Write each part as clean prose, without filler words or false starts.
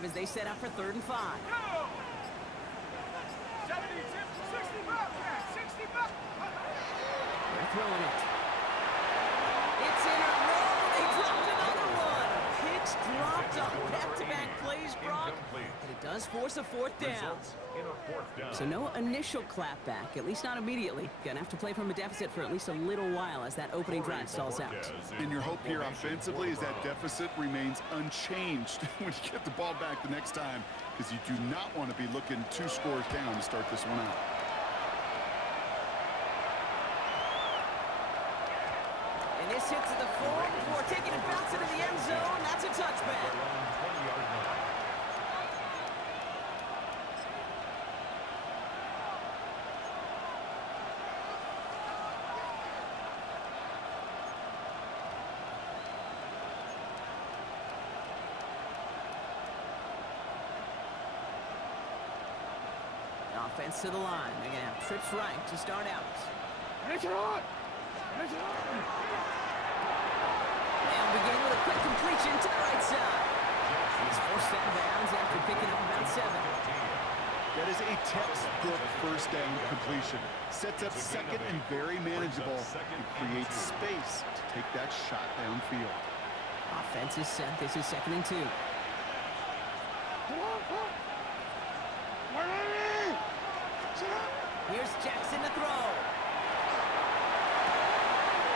drive as they set up for 3rd and 5. 70, 60 bucks, 60 bucks. They're throwing it. It's in a row. They dropped another one. Picks dropped on back-to-back plays, Brock. But it does force a 4th down. So no initial clapback, at least not immediately. Gonna have to play from a deficit for at least a little while as that opening drive stalls out. And your hope here offensively is that deficit remains unchanged when you get the ball back the next time, because you do not want to be looking 2 scores down to start this one out. And this hits at the 4 before taking it bounce into the end zone. That's a touchback. Offense to the line. They're going to have trips right to start out. Make it on! Make it on! They'll begin with a quick completion to the right side. He's forced out of bounds after picking up about 7. That is a textbook first down completion. Sets up second and very manageable. It creates space to take that shot downfield. Offense is set. This is 2nd and 2. Here's Jackson to throw.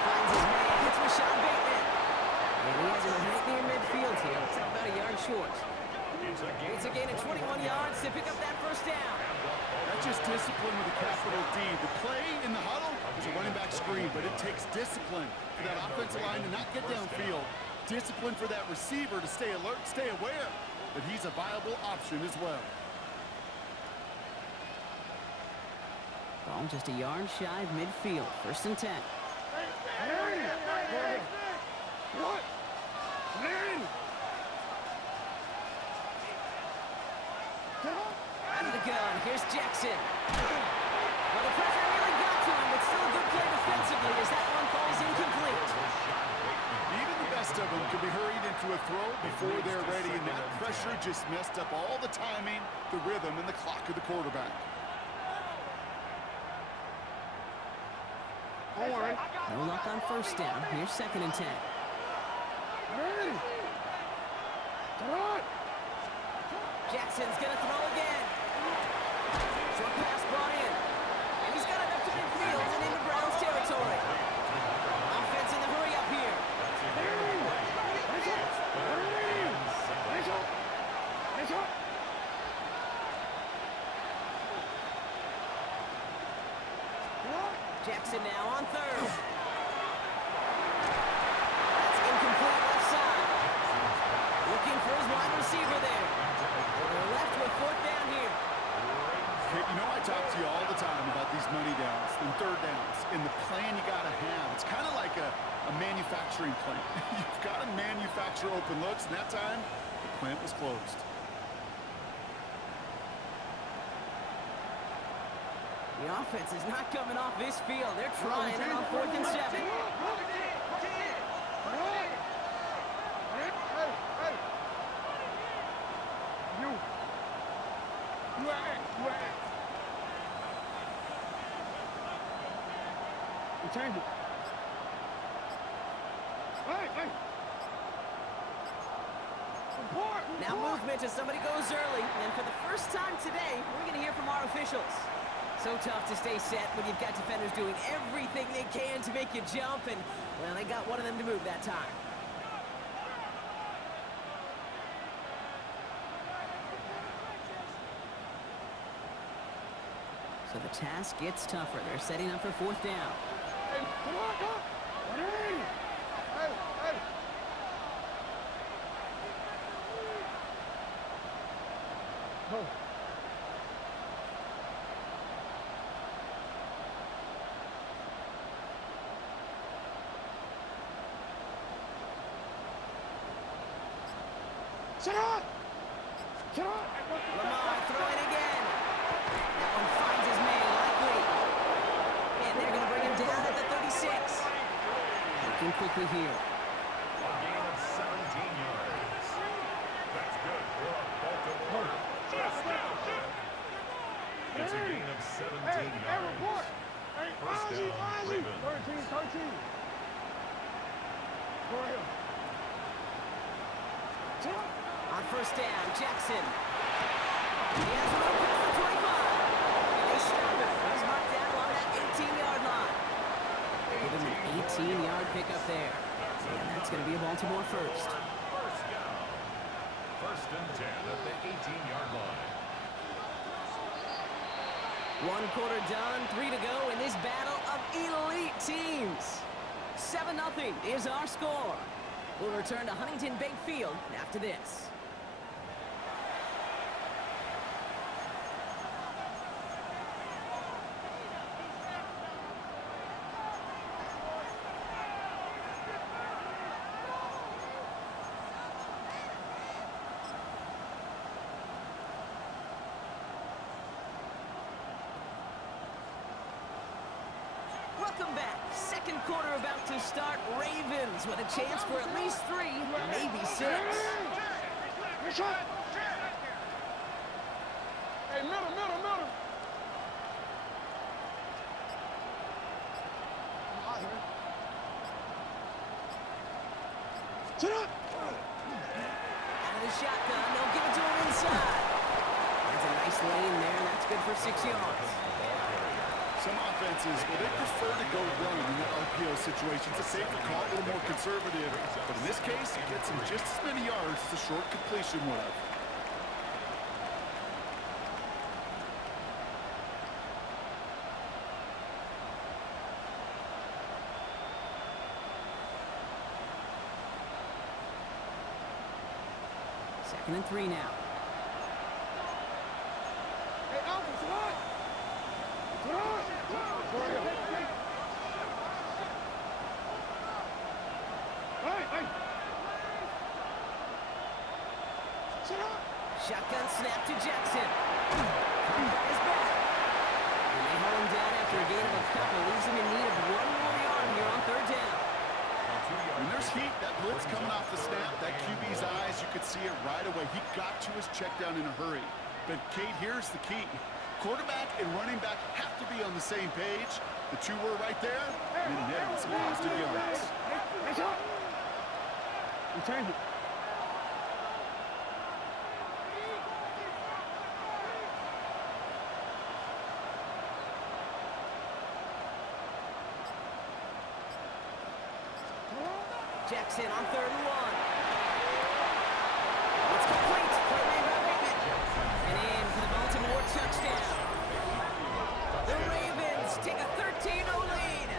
Finds his man. Hits Rashad Bateman. And he has it right near midfield here. It's about a yard short. It's a gain of 21 yards to pick up that 1st down. That's just discipline with a capital D. The play in the huddle is a running back screen, but it takes discipline for that offensive line to not get downfield. Discipline for that receiver to stay alert, stay aware that he's a viable option as well. Ball just a yard shy of midfield. 1st and 10. What? Out of the gun. Here's Jackson. Well, the pressure nearly got to him, but still a good play defensively as that one falls incomplete. Even the best of them could be hurried into a throw before they're ready, and that pressure just messed up all the timing, the rhythm, and the clock of the quarterback. No luck on 1st down. Here's 2nd and 10. Jackson's going to throw again. Short pass brought in. And he's got enough to midfield and into Browns territory. Offense in the hurry up here. Jackson now on 3rd. That's incomplete left side. Looking for his wide receiver there. They're left with 4th down here. Okay, you know I talk to you all the time about these money downs and 3rd downs and the plan you got to have. It's kind of like a manufacturing plant. You've got to manufacture open looks, and that time the plant was closed. The offense is not coming off this field. They're trying it on 4th and 7. Change it. Now movement as somebody goes early. And for the first time today, we're going to hear from our officials. So tough to stay set when you've got defenders doing everything they can to make you jump. And, well, they got one of them to move that time. So the task gets tougher. They're setting up for 4th down. Lamar throwing again. That one finds his man, likely. And they're going to bring him down at the 36. Looking quickly here. A gain of 17 yards. That's good for a touchdown, Ravens. 13. Go ahead. On first down, Jackson. He has a run past the 25. And they stop it. He's marked down along that 18-yard line. Give him an 18-yard pickup there. And that's going to be a Baltimore first. First down. First and 10 at the 18-yard line. 1 quarter done, 3 to go in this battle of elite teams. 7-0 is our score. We'll return to Huntington Bank Field after this. Welcome back. Second quarter about to start. Ravens with a chance for at least 3, maybe 6. Hey, middle. Sit up. Out of the shotgun, they'll give it to him inside. That's a nice lane there, and that's good for 6 yards. Some offenses, well, they prefer to go run in that RPO situation. It's a safer call, a little more conservative. But in this case, it gets him just as many yards as a short completion would have. Second and 3 now. Hey, Alpha, what? Hey. Sit up. Shotgun snap to Jackson. Caught by his back. And they hold him down after a gain of a couple. Leaves him in need of 1 more yard here on third down. When there's heat, that blitz coming off the snap, that QB's eyes, you could see it right away. He got to his check down in a hurry. But, Kate, here's the key. Quarterback and running back have to be on the same page. The two were right there, and it netted some positive yards. Return it. Jackson on 3rd and 1. It's complete. Play made by Raven. And in for the Baltimore touchdown. The Ravens take a 13-0 lead.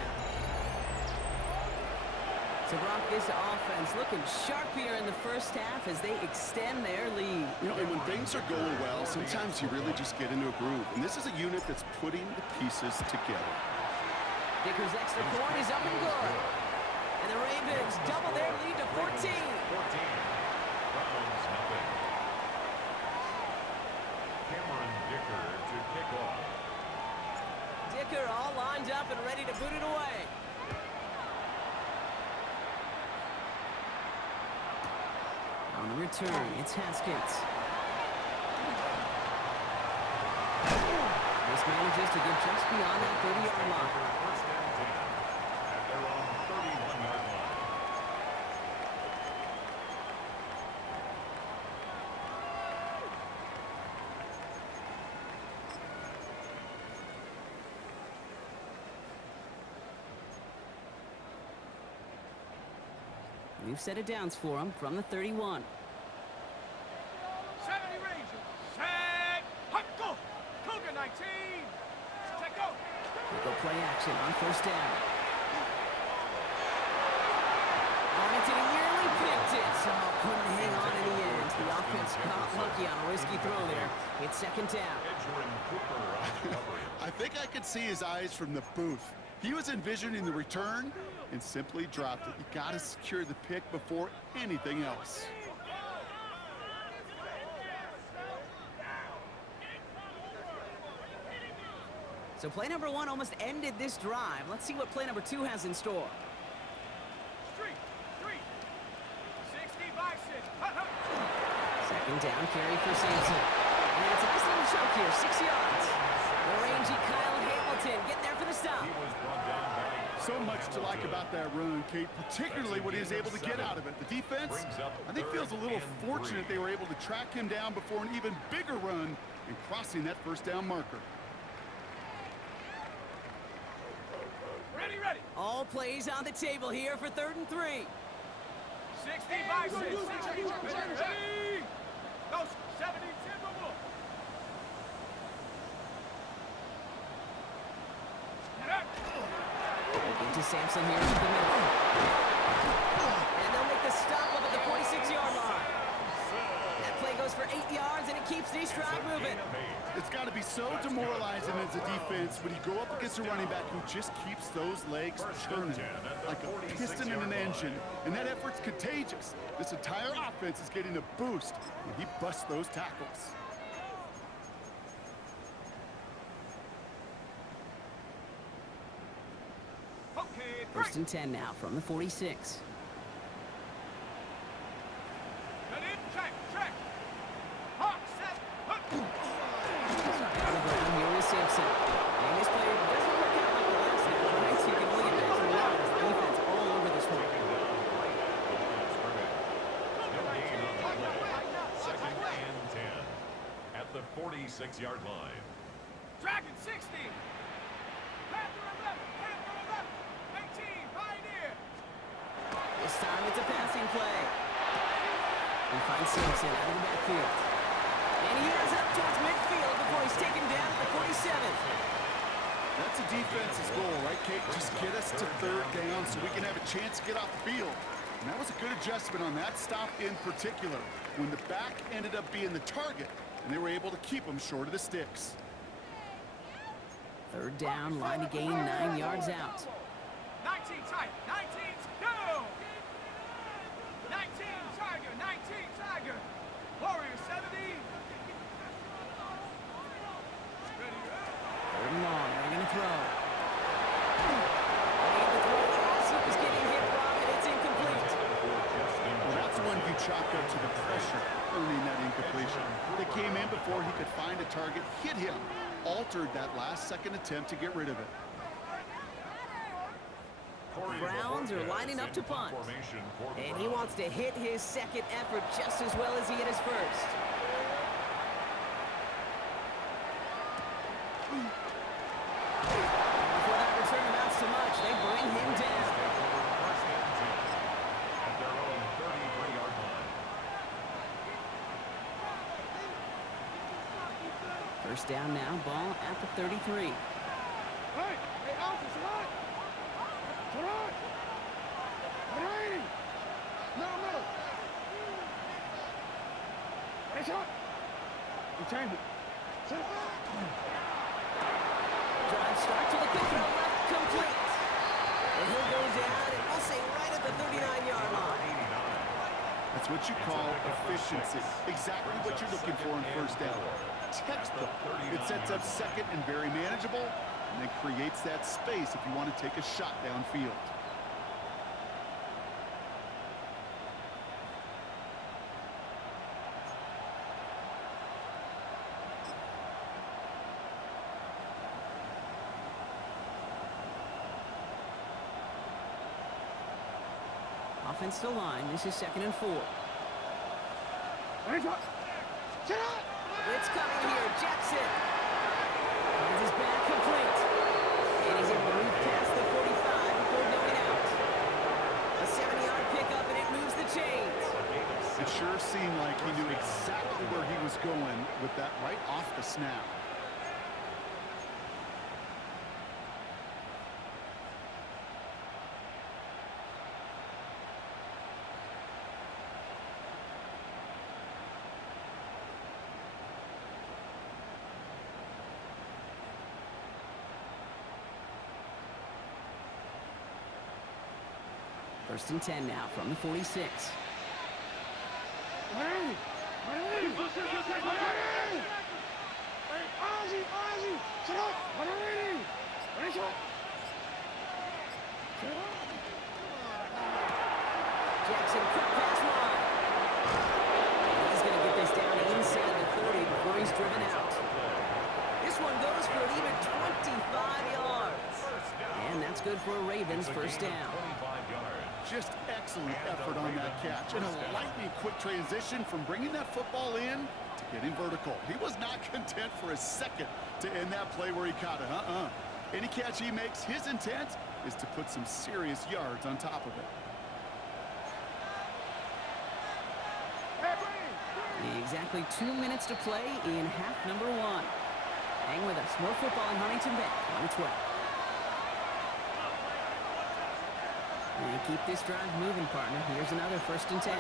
So, Brock, this offense looking sharp here in the first half as they extend their lead. You know, and when things are going well, sometimes you really just get into a groove. And this is a unit that's putting the pieces together. Dicker's extra point is up and good. And the Ravens double their lead to 14. 14. Browns, nothing. Cameron Dicker to kick off. Dicker all lined up and ready to boot it away. On the return, it's Haskins. This manages to get just beyond that 30-yard line. First and 10 at their own 31-yard line. We've set it downs for him from the 31. 70 Rangers. Set. Hut, go. Cougar 19. Set, go. They go play action on first down. Arlington nearly picked it, so couldn't hang on in the end. The offense got lucky on a risky throw there. It's second down. Edgerrin Cooper on the coverage. I think I could see his eyes from the booth. He was envisioning the return and simply dropped it. You got to secure the pick before anything else. So play number 1 almost ended this drive. Let's see what play number 2 has in store. Street. 60 Bison. Hut, hut. Second down carry for Sampson. And it's a nice little choke here, 6 yards. The rangy Kyle Hamilton Sampson getting there for the stop. So much to like about that run, Kate, particularly what he was able to get out of it. The defense, I think, feels a little fortunate they were able to track him down before an even bigger run and crossing that first down marker. Ready. All plays on the table here for 3rd and 3. 60 by 6. Ready. Go 70 Timberwolves. Into Sampson here in the middle. And they'll make the stop up at the 46-yard line. That play goes for 8 yards, and it keeps these drive moving. It's got to be so demoralizing as a defense when you go up against a running back who just keeps those legs churning like a piston in an engine, and that effort's contagious. This entire offense is getting a boost when he busts those tackles. Okay, 1st and 10 now from the 46. Ready, check. Hawk, set, hook. Here is Sampson. And this play doesn't work out like the last snap, right? So you can only imagine why this defense all over this one. Second and 10 at the 46-yard line. Dragon 60. Panther 11. 18, Pioneer. This time it's a passing play. He finds Sampson out of the backfield. And he has it up towards midfield before he's taken down at the 47. That's a defense's goal, right, Kate? Just get us to 3rd down so we can have a chance to get off the field. And that was a good adjustment on that stop in particular, when the back ended up being the target, and they were able to keep him short of the sticks. 3rd down, line to gain 9 yards out. 19 tight. 19's go. 19 Tiger. Warrior 70. Ready. 3rd and long, they're going to throw. And the throw also is getting hit from, and it's incomplete. Well, that's one you chalk up to the pressure earning that incompletion. They came in before he could find a target, hit him, altered that last-second attempt to get rid of it. Browns are lining up to punt. And he wants to hit his second effort just as well as he hit his first. Before that return amounts to much, they bring him down. At their own 33-yard line. 1st down now, ball at the 33. Hey, Alpha, it's hot. It's hot. Ready. No. It's hot. Return it. Set it. Drive start to the quick throw left, complete. And he'll go down, and we'll say right at the 39-yard line. That's what you call efficiency. Exactly what you're looking for in 1st down. Textbook. It sets up 2nd and very manageable, and then creates that space if you want to take a shot downfield. Offensive line, this is 2nd and 4. It's hot. Set up. It's coming here, Jackson. Finds his back complete. And he's able to move past the 45 before going out. A 70-yard pickup, and it moves the chains. It sure seemed like he knew exactly where he was going with that right off the snap. First and 10 now from the 46. Ready. Ready. Ozzy. Set up. Ready. Ready, shot. Set up. Jackson, quick pass line. He's going to get this down inside the 30 before he's driven out. This one goes for an even 25 yards. good for a Ravens first down. 25 yards. Just excellent effort on that catch. And a lightning quick transition from bringing that football in to getting vertical. He was not content for a second to end that play where he caught it. Any catch he makes, his intent is to put some serious yards on top of it. Exactly 2 minutes to play in half number 1. Hang with us. More football in Huntington Bank on its way. And keep this drive moving, partner. Here's another 1st and 10.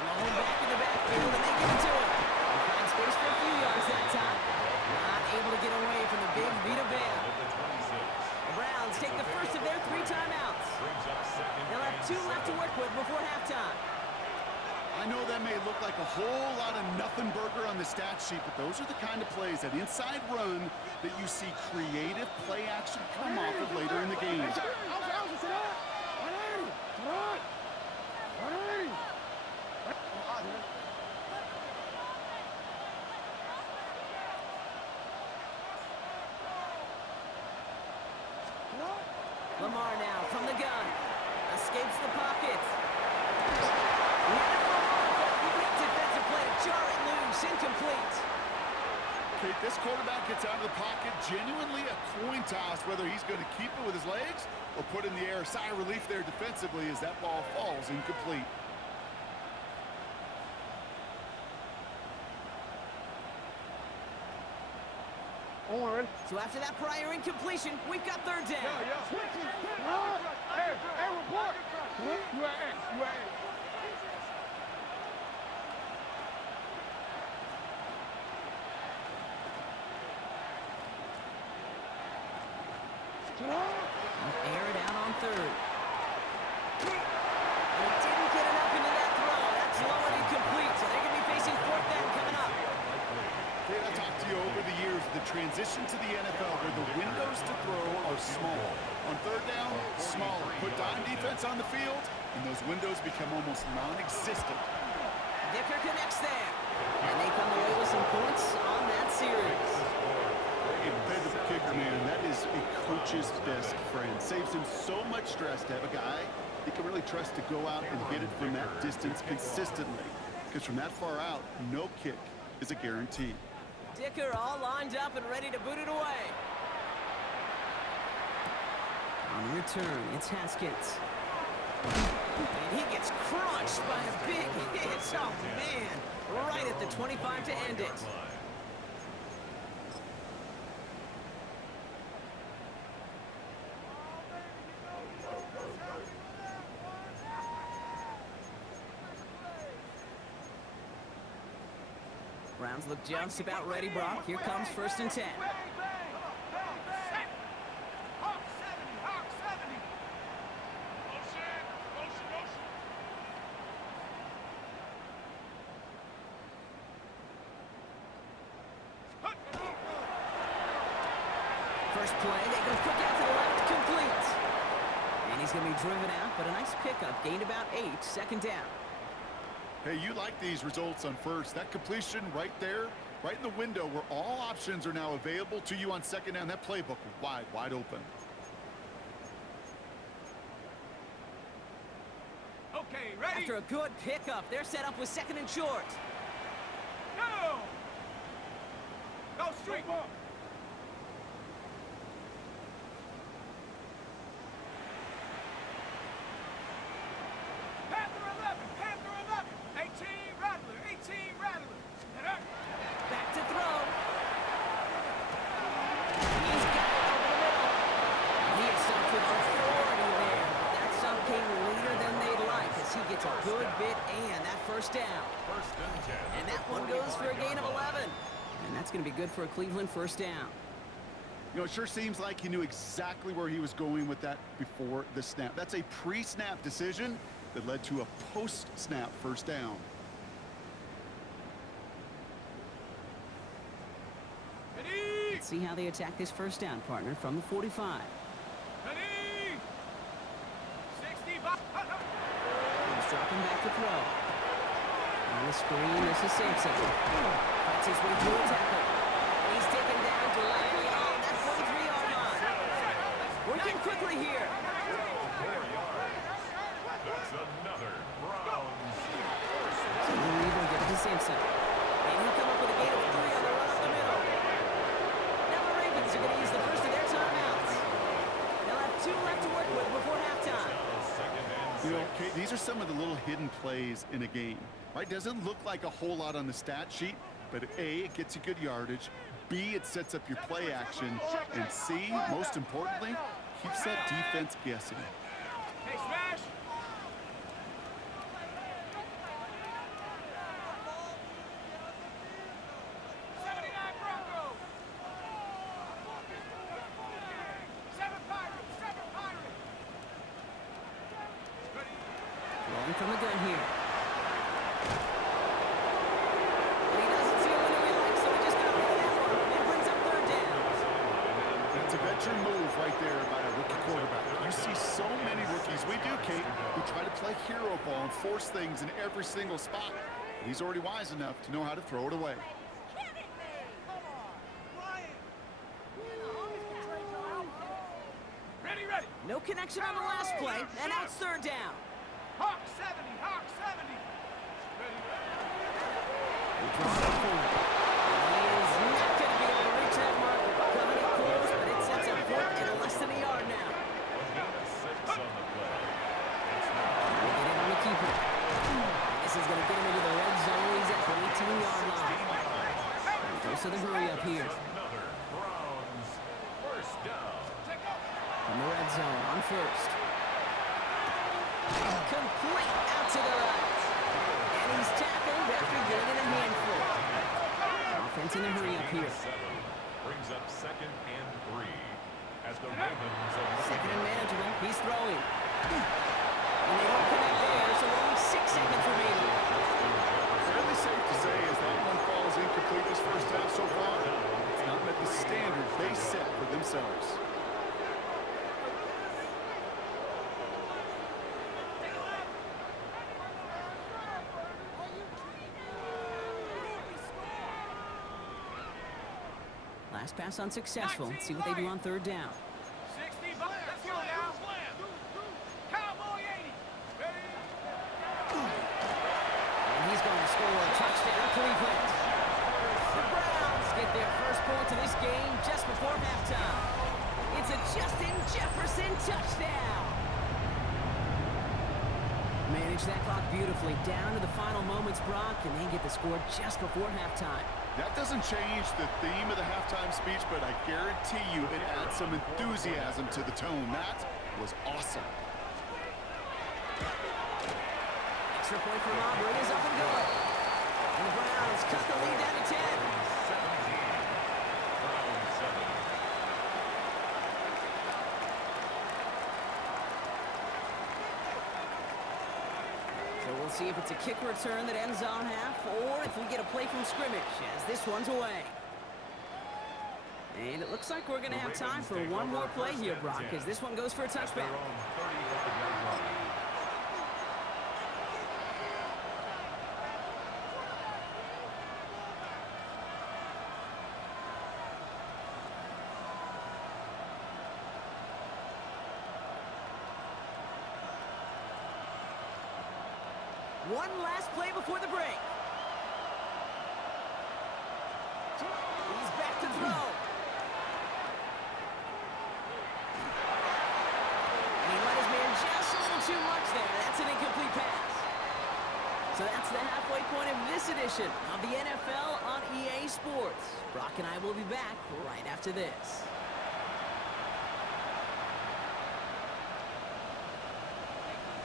Rolling back in the backfield, and they get to it. They find space for a few yards that time. Not able to get away from the big Vita Vea. The Browns take the first of their 3 timeouts. They'll have 2 left to work with before halftime. I know that may look like a whole lot of nothing burger on the stat sheet, but those are the kind of plays, that inside run, that you see creative play action come off of later in the game. Lamar now from the gun. Escapes the pocket. Defensive play to jar it loose. Incomplete. Kate, this quarterback gets out of the pocket, genuinely a coin toss whether he's going to keep it with his legs or put in the air. Sigh of relief there defensively as that ball falls incomplete. So after that prior incompletion, we've got 3rd down. Hey, report. You are X. Air it out on 3rd. And he didn't get enough into that throw. That's low and incomplete, so they're going to be facing 4th down coming up. Kate, I talked to you over the years, the transition to the NFL where the windows to throw are small. On 3rd down, smaller. Put dime defense on the field, and those windows become almost non-existent. Dicker connects there. And they come away with some points on that series. Hey, the kicker, man, that is a coach's best friend. Saves him so much stress to have a guy he can really trust to go out and hit it from that distance consistently. Because from that far out, no kick is a guarantee. Dicker all lined up and ready to boot it away. On the return, it's Haskins. And he gets crunched by a big hit. Oh, man. Right at the 25 to end it. Browns look just about ready, Brock. Here comes 1st and 10. First play, they go quick out to the left, complete. And he's going to be driven out, but a nice pickup. Gained about 8, 2nd down. Hey, you like these results on 1st. That completion right there, right in the window where all options are now available to you on 2nd down. That playbook wide open. Okay, ready? After a good pickup, they're set up with 2nd and short. Go! Go street! Back to throw. He's got it over the middle. He is stopped with authority there, but that stop came later than they'd like as he gets a good bit and that 1st down. 1st and 10. And that one goes for a gain of 11. And that's going to be good for a Cleveland 1st down. You know, it sure seems like he knew exactly where he was going with that before the snap. That's a pre-snap decision that led to a post-snap 1st down. Let's see how they attack this 1st down, partner, from the 45. Ready? dropping back to throw. On the screen, this is Sampson. Fights his way through a tackle. And he's taken down directly on that 43-yard line. Working quickly here. 4 yards. That's another Browns. So Reed will give it to Sampson. And he'll come up with a gain of 3 on the run up the middle. Now the Ravens are going to use the first of their timeouts. They'll have 2 left to work with before halftime. You know, Kate, these are some of the little hidden plays in a game. Right? Doesn't look like a whole lot on the stat sheet, but A, it gets you good yardage. B, it sets up your play action. And C, most importantly, keeps that defense guessing. Hey, smash! Rolling from the gun here. And he doesn't see a window he likes, so he just got rid of that one. It brings up 3rd down. That's a veteran move right there by a rookie quarterback. You see so many rookies, we do, Kate, who try to play hero ball and force things in every single spot. But he's already wise enough to know how to throw it away. Ready, ready! No connection on the last play, and now it's 3rd down. Hawk 70, Hawk 70! Ready, He draws it forward. And he is not going to be able to reach that mark. Coming in close, but it sets up 4th and less than a yard now. A gain of 6 on the play. Trying to get in on the keeper. This is going to get him into the red zone. He's at the 18-yard line. He goes to the hurry up here. Another Browns first down. From the red zone on 1st. Complete out to the right. And he's tackled after gaining a handful. Offense in a hurry up here. 7 brings up 2nd and 3 at the Ravens. 2nd and manageable. He's throwing. And they don't connect there, so only 6 seconds remaining. Fairly safe to say as that one falls incomplete this first half so far, it's not met the standard they set for themselves. Last pass unsuccessful. Let's see what they do on 3rd down. 60, let's go now! Cowboy 80! Ready? And he's going to score a touchdown, Cleveland. The Browns get their first point to this game just before halftime. It's a Justin Jefferson touchdown. Manage that clock beautifully down to the final moments, Brock, and they get the score just before halftime. That doesn't change the theme of the halftime speech, but I guarantee you it adds some enthusiasm to the tone. That was awesome. Extra point for Auburn is up and good. And the Browns cut the lead down to 10. 17. Browns 7. So we'll see if it's a kick return that ends on half, or if we get a play from scrimmage as this one's away. And it looks like we're going to have time for one more play here, Brock, as this one goes for a touchback. Their own 35-yard line. One last play before the break. He's back to throw. And he let his man just a little too much there. That's an incomplete pass. So that's the halfway point of this edition of the NFL on EA Sports. Brock and I will be back right after this.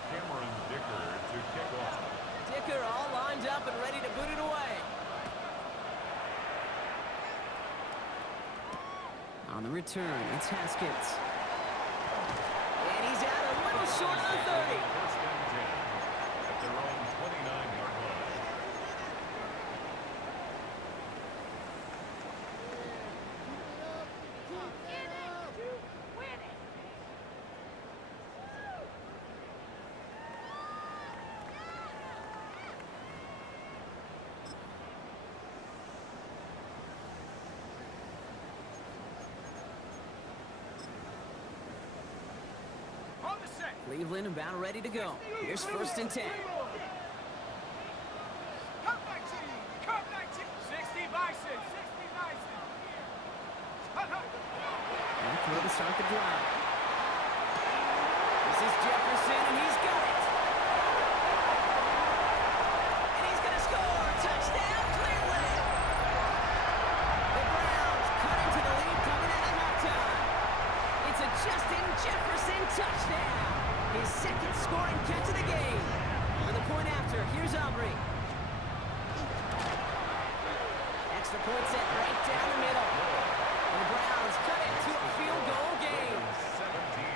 Cameron Dicker to kick off. Dicker all lined up and ready to boot it away. On the return, it's Haskins. And he's out a little short of the 30. First and 10 at their own 29-yard line. Cleveland about ready to go. Here's 1st and 10. Cup 19. Cup 19. 60 Bison. 60 Bison. And throw to start the drive. This is Jefferson, and he's got it. And he's going to score. Touchdown, Cleveland. The Browns cut into the lead coming out of halftime. It's a Justin Jefferson touchdown. His 2nd scoring catch of the game. For the point after, here's Aubrey. Extra point set right down the middle. And the Browns cut it to a field goal game. 17.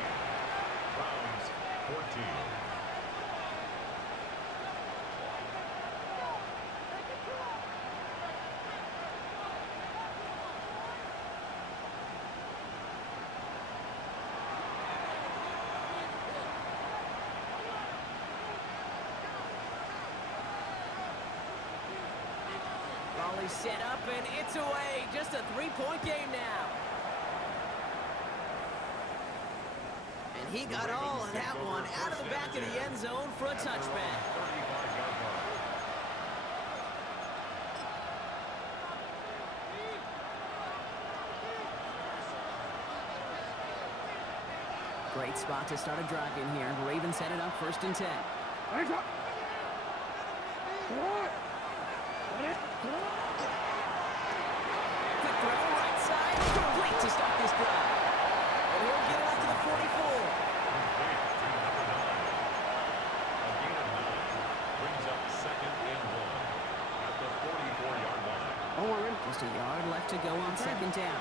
Browns 14. Raleigh set up, and it's away. Just a 3-point game now. And he got all of that one out of the back of the end zone for a touchback. 35-yard line. Great spot to start a drive in here. Ravens set it up 1st and 10. Hands up. Come on. Quick throw, right side, complete to start this drive. And he'll get it up to the 44. Complete to number 9. A gain of 9 brings up 2nd and 1 at the 44-yard line. Just a yard left to go on 2nd down.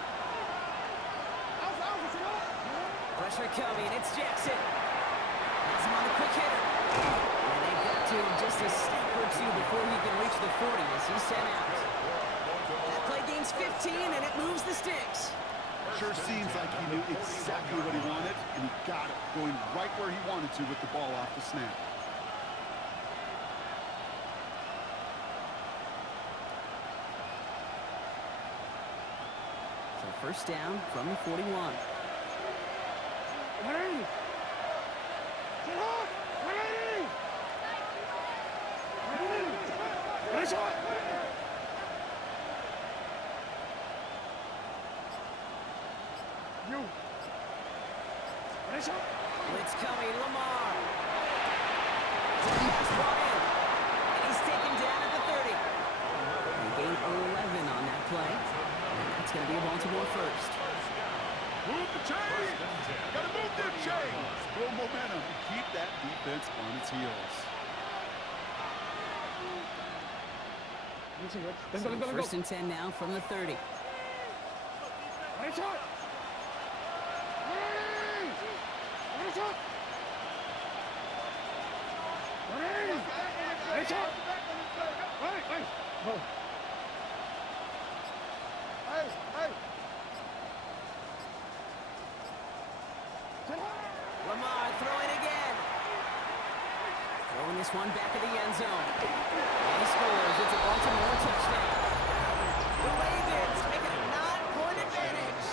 Pressure coming, it's Jackson. Has him on the quick hitter. And they've got to him just a step or two before he can reach the 40 as he's sent out. That play gains 15, and it moves the sticks. Sure seems like he knew exactly what he wanted, and he got it, going right where he wanted to with the ball off the snap. So 1st down from the 41. Ready. Get up. Ready. Ready. Ready, shot. You. Ready, shot. Blitz coming, Lamar. Pass brought in. And he's taken down at the 30. They gain 11 on that play. And that's going to be a Baltimore 1st. Move the chain! Gotta move that chain! Build momentum and keep that defense on its heels. So 1st and 10 now from the 30. Ready, shot. Ready. Ready, shot. Ready. Ready, shot. Ready. Ready. Go. Hey, hey. Lamar throwing again. Throwing this one back of the end zone. And he scores. It's a Baltimore touchdown. The Ravens making a 9-point advantage.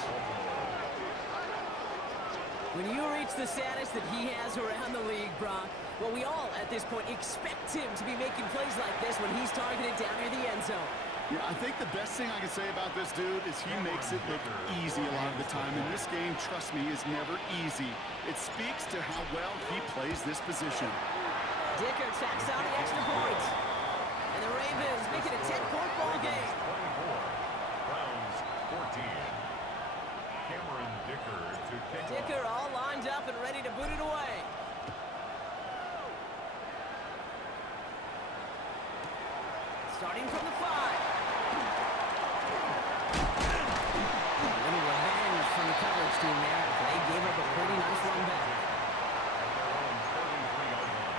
When you reach the status that he has around the league, Brock, well, we all at this point expect him to be making plays like this when he's targeted down near the end zone. Yeah, I think the best thing I can say about this dude is he makes it look easy a lot of the time. And this game, trust me, is never easy. It speaks to how well he plays this position. Dicker tacks on the extra point. And the Ravens make it a 10-point ball game. 24. Browns 14. Cameron Dicker to kick off. Dicker all lined up and ready to boot it away. Starting from the 5. A little revenge from the coverage team there. They gave up a pretty nice run back. At their own 33-yard line.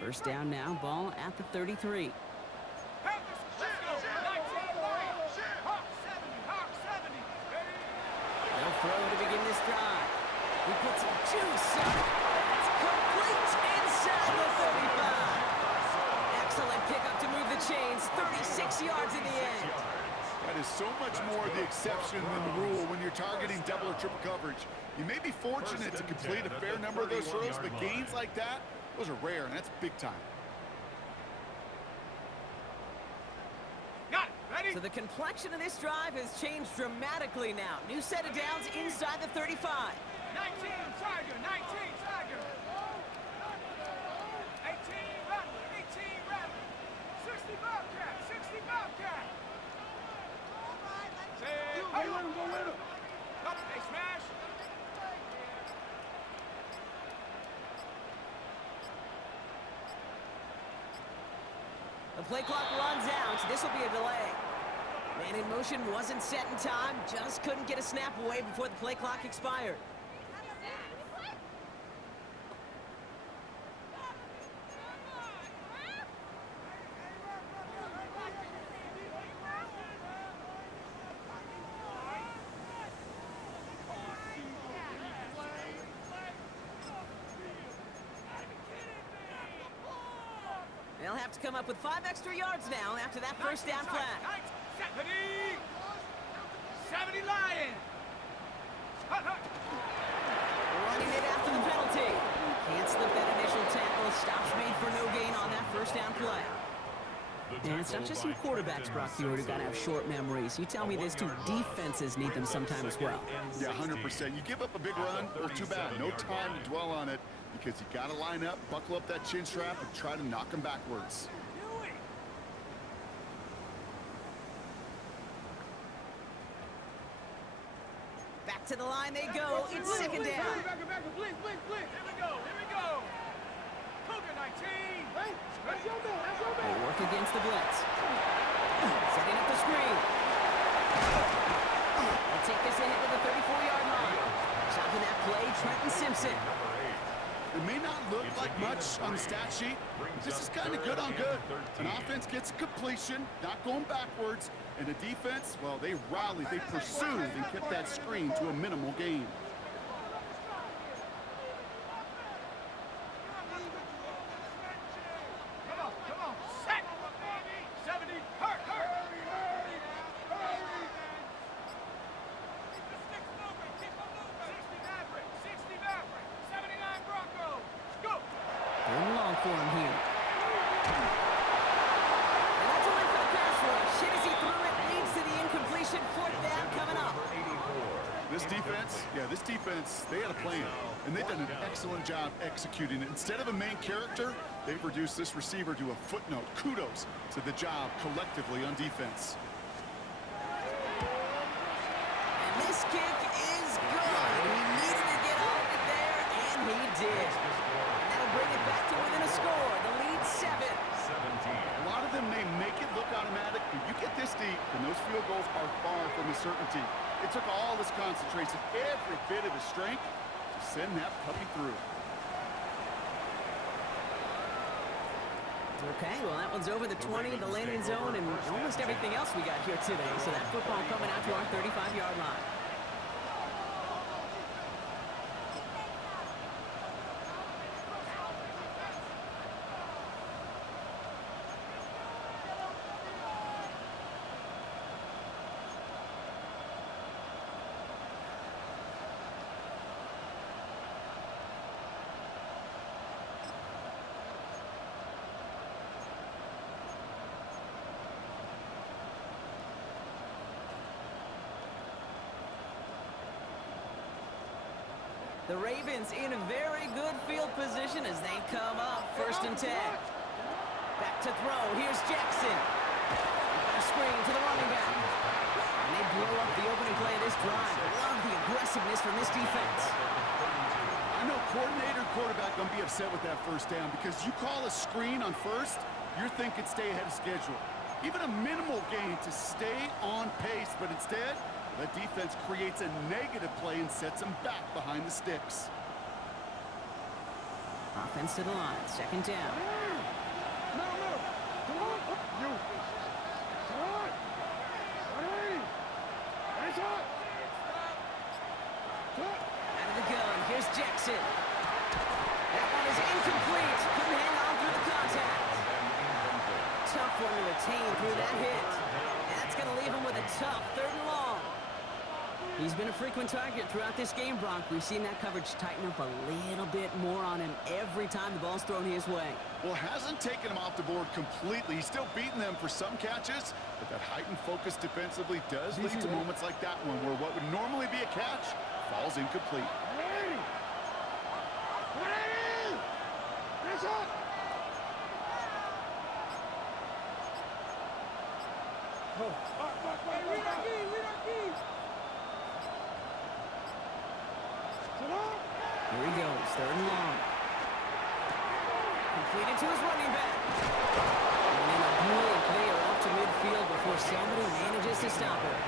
First down now, ball at the 33. shoots. That's complete inside the 35. Excellent pickup to move the chains. 36 yards in the end. That is so much more the exception than the rule when you're targeting double or triple coverage. You may be fortunate to complete a fair number of those throws, but gains like that, those are rare, and that's big time. Got it. Ready? So the complexion of this drive has changed dramatically now. New set of downs inside the 35. 19 Tiger, 19 Tiger. 18 Rattler, 18 Rattler. 60 Bobcat, 60 Bobcat. Go with him, go with him. Up, they smash. The play clock runs out. This will be a delay. Man in motion wasn't set in time. Just couldn't get a snap away before the play clock expired. They'll have to come up with 5 extra yards now after that first down flag. 70! 70 Lion! Hut, hut. Running it after the penalty. Can't slip that initial tackle. Stops made for no gain on that first down play. And it's not just some quarterbacks, Brock, who got to have short memories. You tell me this too, defenses need them sometime as well. Yeah, 100%. You give up a big run, well, too bad. No time to dwell on it because you got to line up, buckle up that chin strap, and try to knock them backwards. Back to the line they go. It's second down. Blink, blink, blink. Here we go, here we go. Cougar 19. Hey, that's your man, that's your They man. work against the blitz. Setting up the screen. They'll take this ahead to the 34-yard line. Chopping that play, Trenton Simpson. It may not look like much on the stat sheet, but this is kind of good on good. An offense gets a completion, not going backwards, and the defense, well, they rallied, they pursued, and kept that screen to a minimal gain. Come on, set. 70, hurt, hurt. 60 Maverick, 60 Maverick, 79 Broncos. Go. Third and long for him here. And that's a win for the pass rush. Hit as he threw it, leads to the incompletion. Fourth down coming up. This defense, they had a plan, and they've done an excellent job executing it. Instead of a main character, they've reduced this receiver to a footnote. Kudos to the job collectively on defense. And this kick is good. He needed to get off it there, and he did. And that'll bring it back to within a score. The lead 7. A lot of them may make it look automatic, but you get this deep, and those field goals are far from a certainty. It took all this concentration, every bit of his strength, to send that puppy through. Okay, well, that one's over the 20, the landing zone, and almost everything else we got here today. So that football coming out to our 35-yard line. The Ravens in a very good field position as they come up. 1st and 10. Back to throw. Here's Jackson. A screen to the running back. And they blow up the opening play of this drive. Love the aggressiveness from this defense. I know coordinator and quarterback going to be upset with that first down because you call a screen on first, you're thinking stay ahead of schedule. Even a minimal gain to stay on pace, but instead, the defense creates a negative play and sets them back behind the sticks. Offense to the line. 2nd down. No. Come on. You. Come on. Ready. Ready, shot. Out of the gun. Here's Jackson. tough. 3rd and long. He's been a frequent target throughout this game, Bronk. We've seen that coverage tighten up a little bit more on him every time the ball's thrown his way. Well, hasn't taken him off the board completely. He's still beating them for some catches, but that heightened focus defensively does lead to moments like that one where what would normally be a catch falls incomplete. Hands up! Read our key, read our key! Here he goes, 3rd and long. Completed to his running back. And in a blink, they are off to midfield before somebody manages to stop him.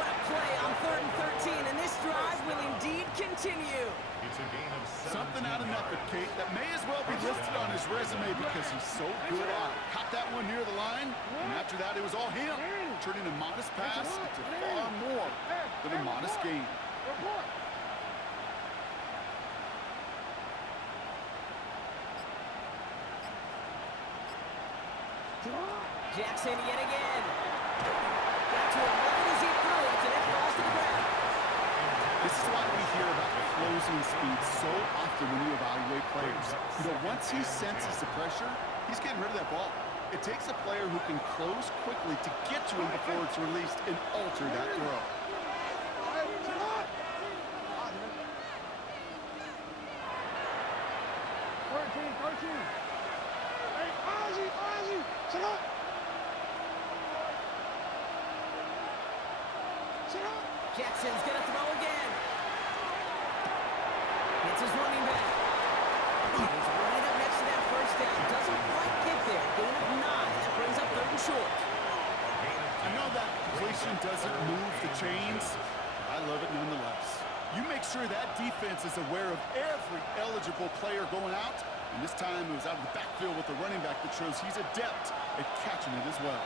What a play on 3rd and 13, and this drive will indeed continue. It's a gain of 17 Something out of nothing, Kate, that may as well be listed on his resume because he's so good at it. Caught that one near the line, and after that, it was all him, turning a modest pass to far more than a modest gain. Jackson yet again. Got to him right as he threw it, and it falls to the ground. This is why we hear about closing speed so often when you evaluate players. You know, once he senses the pressure, he's getting rid of that ball. It takes a player who can close quickly to get to him before it's released and alter that throw. 13. Hey, Ozzy, sit up. Jackson's gonna throw again. It's his running back. He's right up next to that 1st down. Doesn't quite get there. Gain of 9. That brings up 3rd and short. I know that completion doesn't move the chains. I love it nonetheless. You make sure that defense is aware of every eligible player going out. And this time it was out of the backfield with the running back that shows he's adept at catching it as well.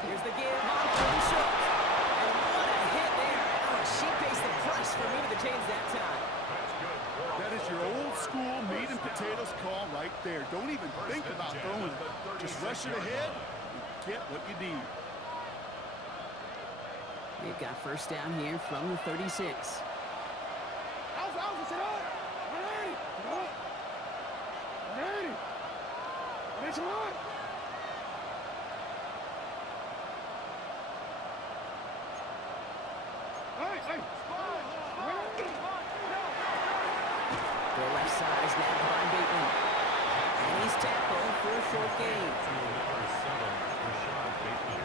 Here's the give on 3rd and short. And what a hit there. Oh, she faced the price for moving the chains that time. That is your old school meat and potatoes call right there. Don't even think about throwing it. Just rush it ahead and get what you need. They've got 1st down here from the 36. Alpha, sit up. 180. It's on. Hey. Their left side is nabbed by Bateman. And he's tackled for a short gain. Number 7, Rashad Bateman.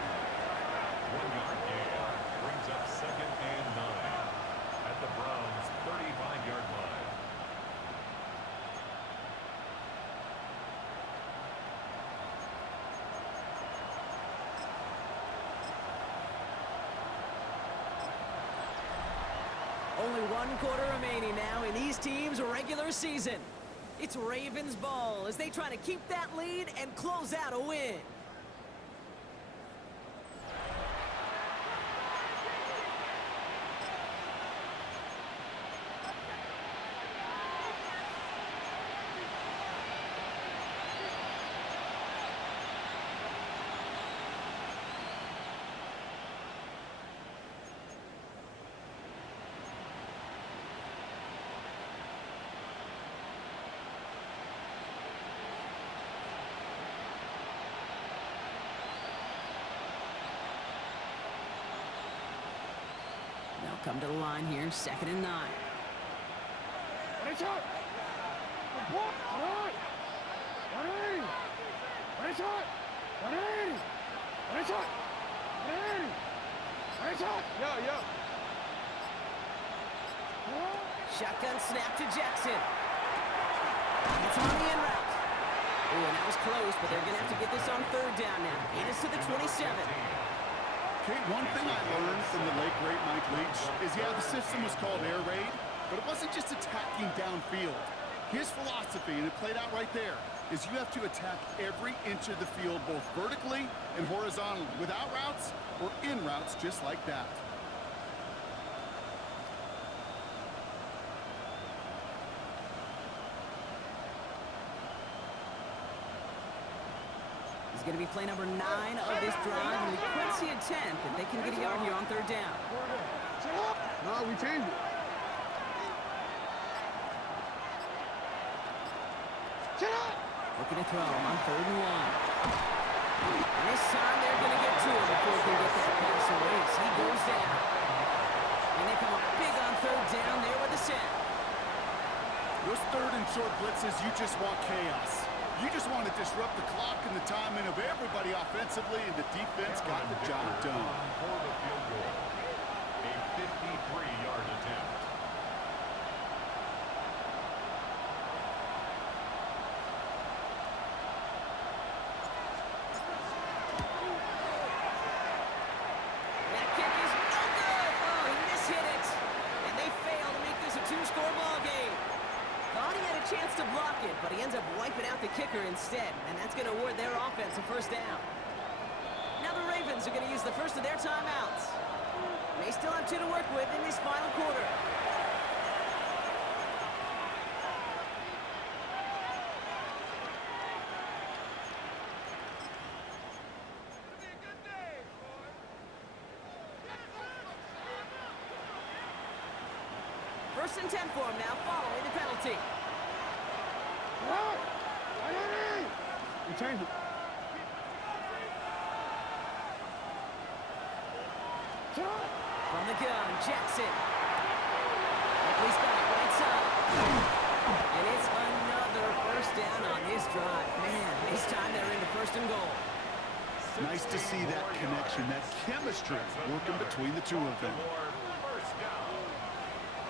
1-yard gain. Brings up 2nd and 9 at the Browns' 35-yard line. Only 1 quarter remaining now in these teams' regular season. It's Ravens ball as they try to keep that lead and close out a win. They'll come to the line here, 2nd and 9. It's up. What? 180. It's up. 180. It's up. 180. It's up. Yo. Shotgun snap to Jackson. It's on the in route. Oh, and that was close, but they're going to have to get this on 3rd down now. It is to the 27. Kate, one thing I learned from the late great Mike Leach is, yeah, the system was called air raid, but it wasn't just attacking downfield. His philosophy, and it played out right there, is you have to attack every inch of the field, both vertically and horizontally, without routes or in routes just like that. going to be play number 9 of this drive, and we could see a 10th if they can get a yard here on 3rd down. No, we changed it. Looking to throw on 3rd and 1. And this time they're going to get to him before he can get that pass away. So he goes down. And they come up big on 3rd down there with the sack. Those 3rd and short blitzes, you just want chaos. You just want to disrupt the clock and the timing of everybody offensively, and the defense got the job done. For the field goal. A 53-yard attempt. That kick is no good. Oh, he mishit it. And they fail to make this a 2-score ball game. Thought he had a chance to block it, but he ends up wiping out the kicker instead. And that's going to award their offense a 1st down. Now the Ravens are going to use the first of their timeouts. They still have 2 to work with in this final quarter. First and 10 for him now, following the penalty. We changed it. From the gun, Jackson. He's got it right side. And it's another 1st down on this drive. Man, this time they're into 1st and goal. Nice to see that connection, that chemistry working between the two of them. First down.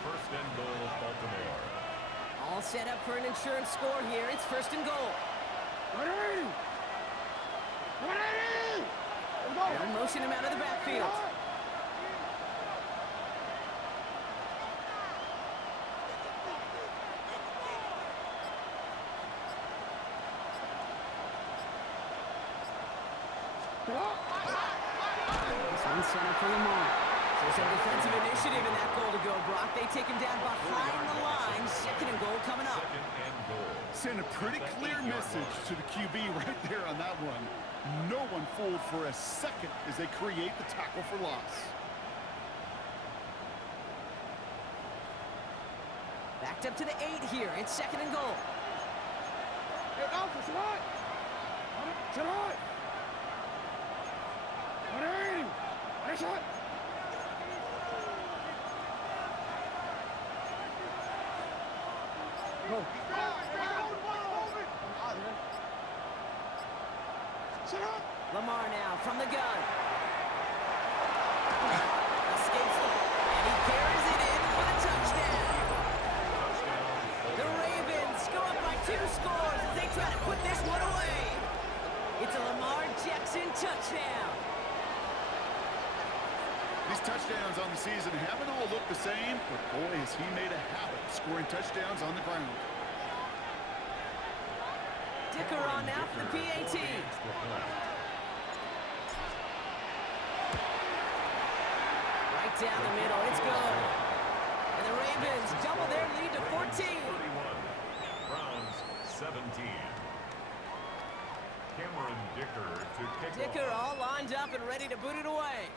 1st and goal, Baltimore. All set up for an insurance score here. It's 1st and goal. 180! 180! Let's go! They're in motion him out of the backfield. This one's set up for Lamar. So some defensive initiative in that goal to go, Brock. They take him down behind the line. 2nd and goal coming up. 2nd and goal. Send a pretty clear message to the QB right there on that one. No one fooled for a second as they create the tackle for loss. Backed up to the 8 here. It's 2nd and goal. Hey, Alpha, sit high! Sit high! 180! Nice shot! Go. Lamar now from the gun. Escapes the ball, and he carries it in for the touchdown. The Ravens go up by 2 scores as they try to put this one away. It's a Lamar Jackson touchdown. These touchdowns on the season haven't all looked the same, but boy, has he made a habit of scoring touchdowns on the ground. Dicker on now for the PAT. Right down the middle, it's good. And the Ravens double their lead to 14. 31. Browns 17. Cameron Dicker to kick Dicker off. all lined up and ready to boot it away.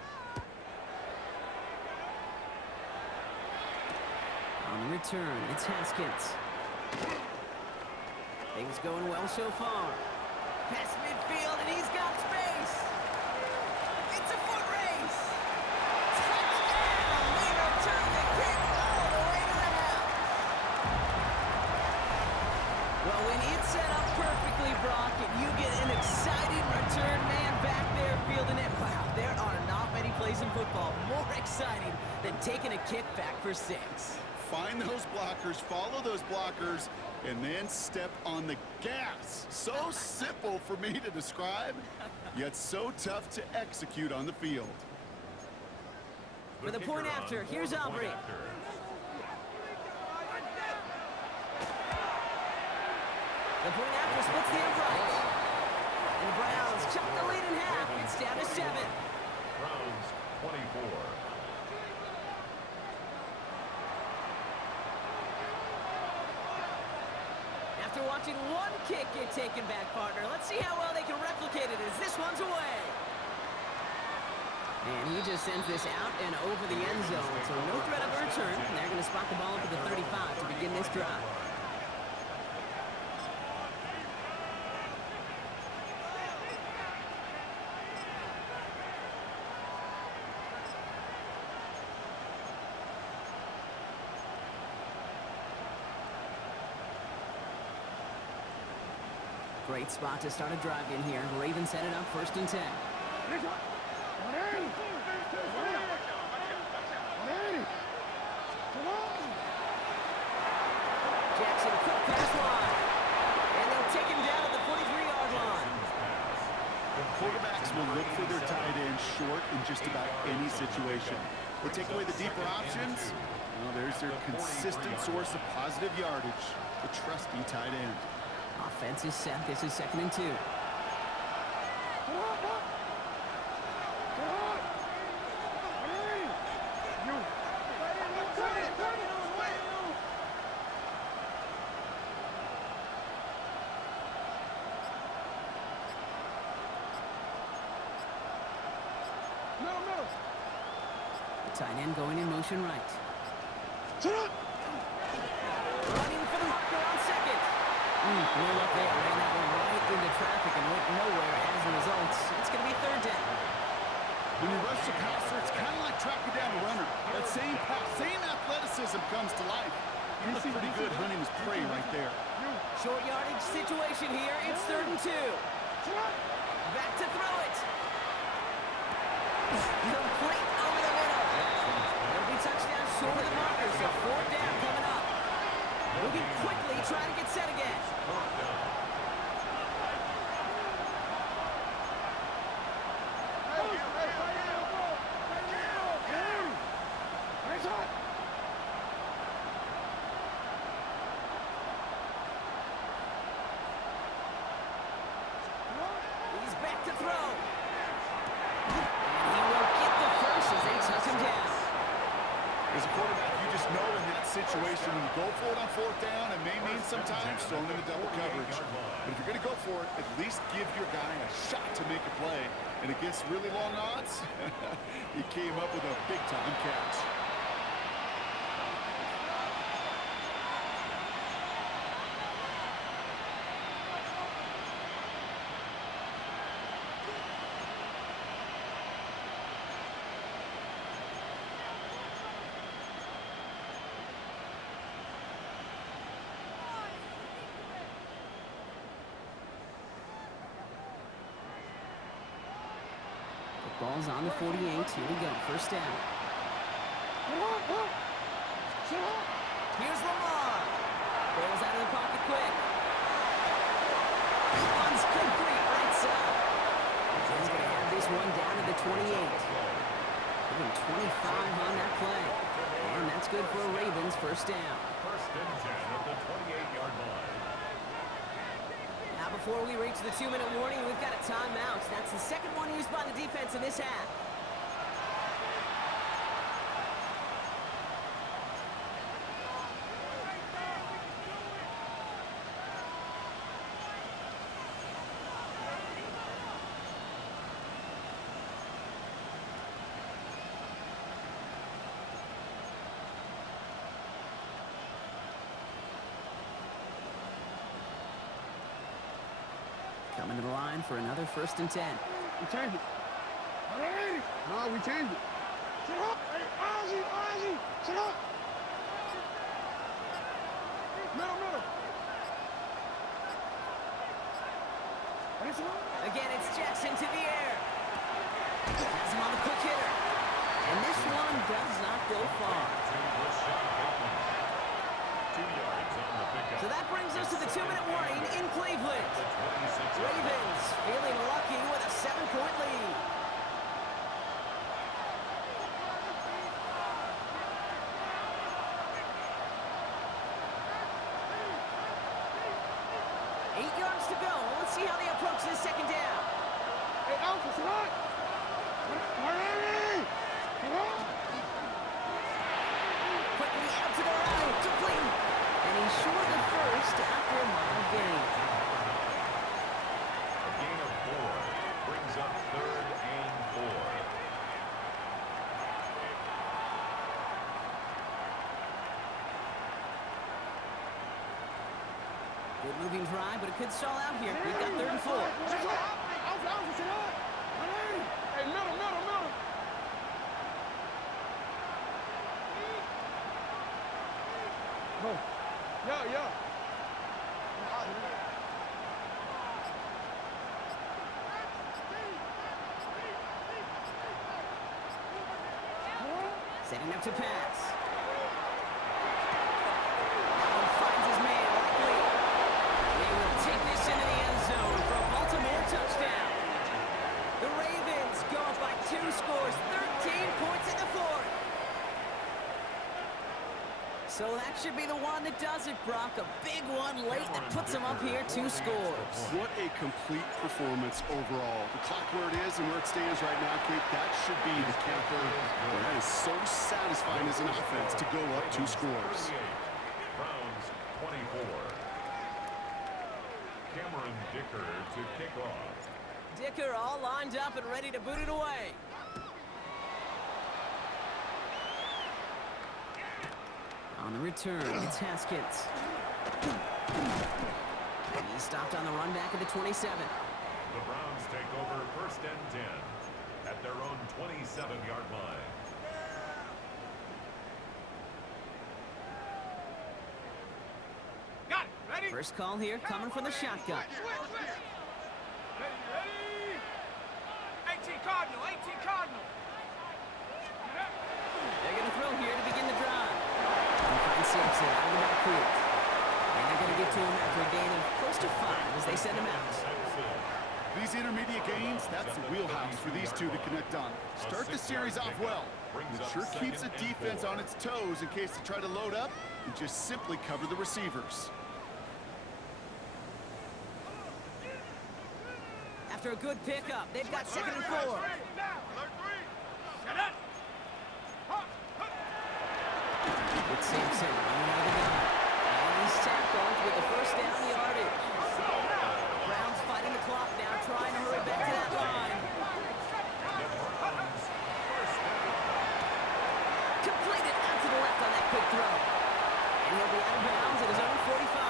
On the return, it's Haskins. Things going well so far. Past midfield, and he's got space. It's a foot race. Touchdown! They return the kick all the way to the house. Well, when it's set up perfectly, Brock, and you get an exciting return man back there fielding it, wow, there are not many plays in football more exciting than taking a kick back for 6. Find those blockers, follow those blockers, and then step on the gas. So simple for me to describe, yet so tough to execute on the field. For the point after, here's Aubrey. The point after splits the upright. And the Browns chop the lead in half. It's down to 7. Browns 24. After watching one kick get taken back, partner, let's see how well they can replicate it as this one's away. And he just sends this out and over the end zone, so no threat of a return. And they're going to spot the ball up at the 35 to begin this drive. Great spot to start a drive in here. Ravens set it up 1st and 10. Jackson, quick pass line. And they'll take him down at the 43-yard line. Quarterbacks will look for their tight end short in just about any situation. They take away the deeper options. Well, there's their consistent source of positive yardage, the trusty tight end. Offense is set. This is 2nd and 2. The tight end going in motion right. Running for the marker on 2nd. No luck there. Ran that one right into traffic and went nowhere as a result. It's going to be 3rd down. When you rush the passer, it's kind of like tracking down a runner. That same pass, same athleticism comes to life. He looked pretty good hunting his prey right there. Short yardage situation here. It's 3rd and 2. Back to throw it. Complete over the middle. It'll be touchdown short of the marker, so 4th down coming up. Moving quickly, trying to get set again. He's back to throw. And he will get the first as they touch him down. As a quarterback, you just know in that situation, when you go for it on 4th down, it may mean sometimes throwing into double coverage. But if you're going to go for it, at least give your guy a shot to make a play. And against really long odds, he came up with a big-time catch. Ball's on the 48. Here we go. 1st down. Here's Lamar. Bails out of the pocket quick. Runs complete right side. He's going to have this one down to the 28. Give him 25 on that play. And that's good for a Ravens 1st down. 1st and 10 at the 28-yard line. Now before we reach the 2-minute warning, we've got a timeout. That's the 2nd one used by the defense in this half. Coming to the line for another 1st and 10. We changed it. No, we changed it. Sit up. Hey, Ozzy, Ozzy. Sit up. Middle. Again, it's Jackson to the air. Has him on the quick hitter. And this one does not go far. 2 yards on the pickup. So that brings us to the 2-minute warning in Cleveland. Ravens feeling lucky with a 7-point lead. To go. Let's see how they approach this 2nd down. Hey, Alpha, sit up. Quickly out to the right, complete. And he's short of the first, just after a mile gain. A gain of 4 brings up 3rd and 4. Good moving drive, but it could stall out here. We've got 3rd and 4. Hey, middle. No. Yeah. Setting up to pass. That one finds his man likely. They will take this into the end zone for a Baltimore touchdown. The Ravens go up by 2 scores, 13 points in the 4th. So that should be the one that does it, Brock. A big one late that puts them up here 2 scores. What a complete performance overall. The clock where it is and where it stands right now, Kate, that should be the capper. That is so satisfying as an offense to go up 2 scores. Browns 24. Cameron Dicker to kick off. Dicker all lined up and ready to boot it away. On the return, it's Haskins. He's stopped on the run back at the 27. The Browns take over 1st and 10 at their own 27-yard line. Got it. Ready? First call here coming from the shotgun. Ready? 18 Cardinal. They're going to throw here to begin the drive. They find Simpson out of the backfield. And they're going to get to him after a gain of close to 5 as they send him out. These intermediate gains, that's the wheelhouse for these two to connect on. Start the series off well. It sure keeps the defense on its toes in case they try to load up and just simply cover the receivers. After a good pickup, they've got 2nd and 4. Shut up. With Simpson running out of the gun. And he's tackled with the first down yardage. Browns fighting the clock now, trying to hurry back to that line. Completed out to the left on that quick throw. And he'll be out of bounds at his own 45.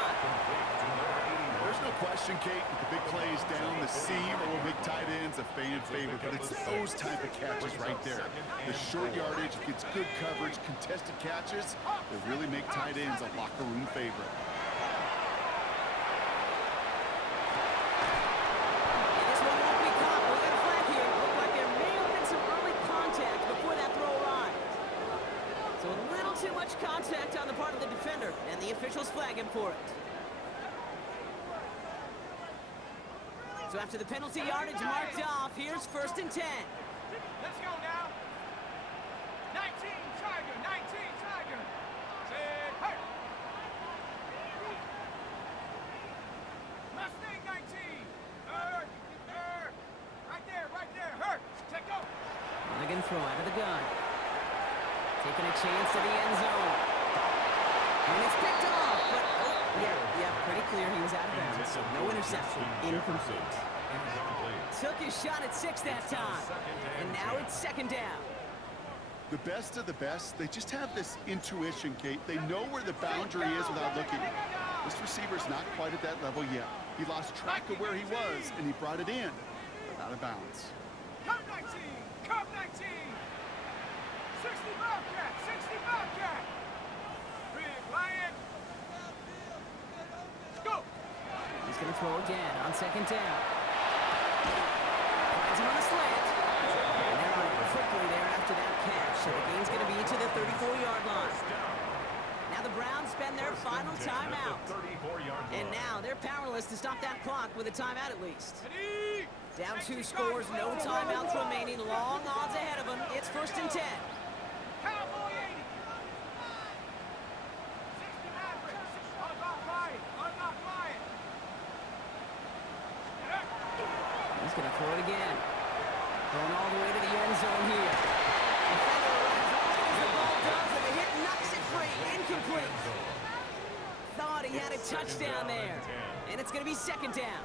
There's no question, Kate, that the big plays down the seam or will make tight ends a fan favorite, but it's those type of catches right there. The short yardage gets good coverage, contested catches that really make tight ends a locker room favorite. And this one won't be caught. We'll get a flag here. Looked like there may have been some early contact before that throw arrived. So a little too much contact on the part of the defender, and the officials flag him for it. So after the penalty yardage marked off, here's 1st and 10. Let's go now. 19 Tiger. Say hurt. Mustang 19. Hurt. Right there. Hurt. Take go. They're going to throw out of the gun. Taking a chance to the end zone. And it's picked off, but yeah, pretty clear he was out of bounds. So no interception, incomplete. Took his shot at 6 that time. And now it's 2nd down. The best of the best, they just have this intuition, Kate. They know where the boundary is without looking. This receiver's not quite at that level yet. He lost track of where he was, and he brought it in, but out of bounds. Come 19. 60 Bobcat. Big Lion. Go. He's going to throw again on 2nd down. Finds him on the slant. And they're on it quickly there after that catch. So the game's going to be to the 34-yard line. Now the Browns spend their final timeout. And now they're powerless to stop that clock with a timeout at least. Down 2 scores, no timeouts remaining. Long odds ahead of them. It's 1st and 10. Cowboy 80. 60 Mavericks. Unlock Lion. He's going to throw it again. Going all the way to the end zone here. Defender runs on as the ball does, and the hit knocks it free. Incomplete. Thought he had a a touchdown there. And it's going to be second down.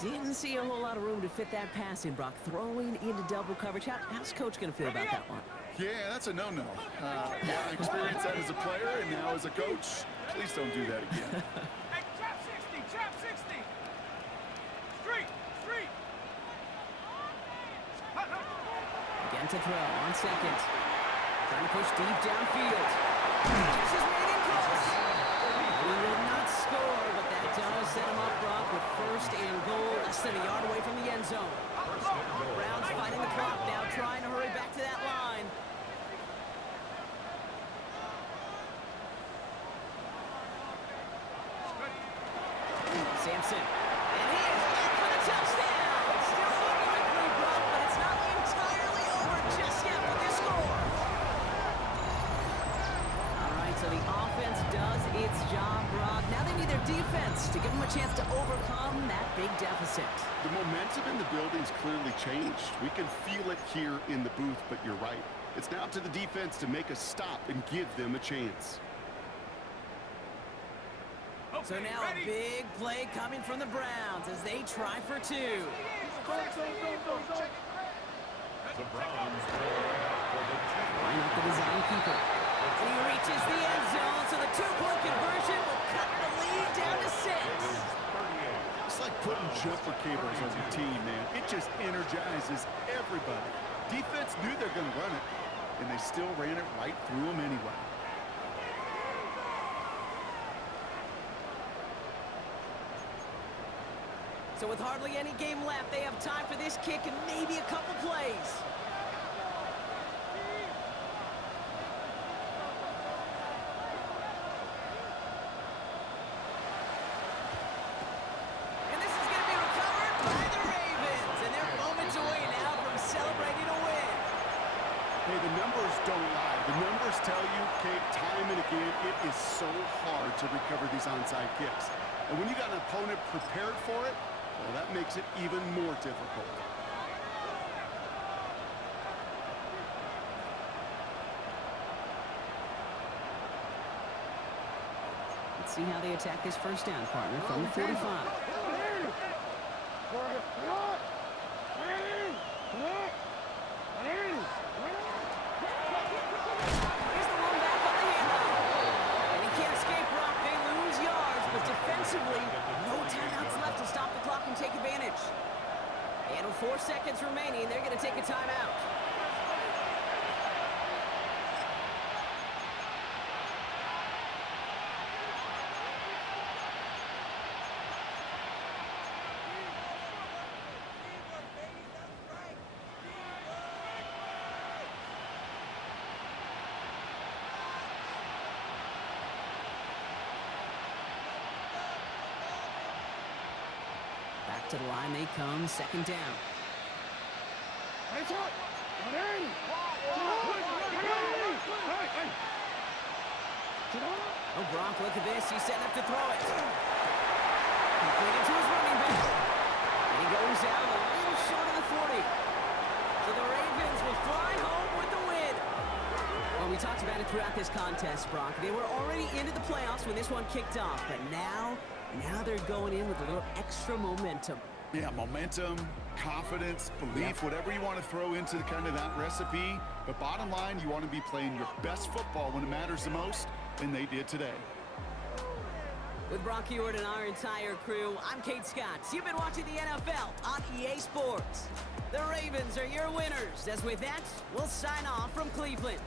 Didn't see a whole lot of room to fit that pass in, Brock. Throwing into double coverage. How's Coach going to feel about that one? Yeah, that's a no-no. Yeah, I experienced that as a player, and now as a coach, please don't do that again. Hey, trap 60, trap 60. Street. Again to throw on second. Trying to push deep downfield. This is made in close. He will not score, but that does set him up, Brock, with first and goal, less than a yard away from the end zone. Browns fighting the clock now, trying to hurry back to that line. Sampson. And he is in for the touchdown. Still looking likely, Brock, but it's not entirely over just yet with this score. All right, so the offense does its job, Brock. Now they need their defense to give them a chance to overcome that big deficit. The momentum in the building's clearly changed. We can feel it here in the booth, but you're right. It's now up to the defense to make a stop and give them a chance. So now a big play coming from the Browns as they try for two. The Browns Line up the design keeper. And he reaches the end zone, so the two-point conversion will cut the lead down to 6. It's like putting jumper cables on your team, man. It just energizes everybody. Defense knew they're going to run it, and they still ran it right through them anyway. So with hardly any game left, they have time for this kick and maybe a couple plays. And this is going to be recovered by the Ravens. And they're moments away now from celebrating a win. Hey, the numbers don't lie. The numbers tell you, Kate, time and again, it is so hard to recover these onside kicks. And when you got an opponent prepared for it, well, that makes it even more difficult. Let's see how they attack this first down, partner, from the 45. Here's the run back on the handoff. And he can't escape, Brock. They lose yards, but defensively, no timeouts left to stop the clock and take advantage. And with 4 seconds remaining, they're going to take a timeout. Back to the line they come, second down. Oh, Brock, look at this. He's setting up to throw it. Completed to his running back. And he goes down a little short of the 40. So the Ravens will fly home with the win. Well, we talked about it throughout this contest, Brock. They were already into the playoffs when this one kicked off, but now they're going in with a little extra momentum. Yeah, momentum, confidence, belief, whatever you want to throw into kind of that recipe. But bottom line, you want to be playing your best football when it matters the most, and they did today. With Brock Ewart and our entire crew, I'm Kate Scott. You've been watching the NFL on EA Sports. The Ravens are your winners. As with that, we'll sign off from Cleveland.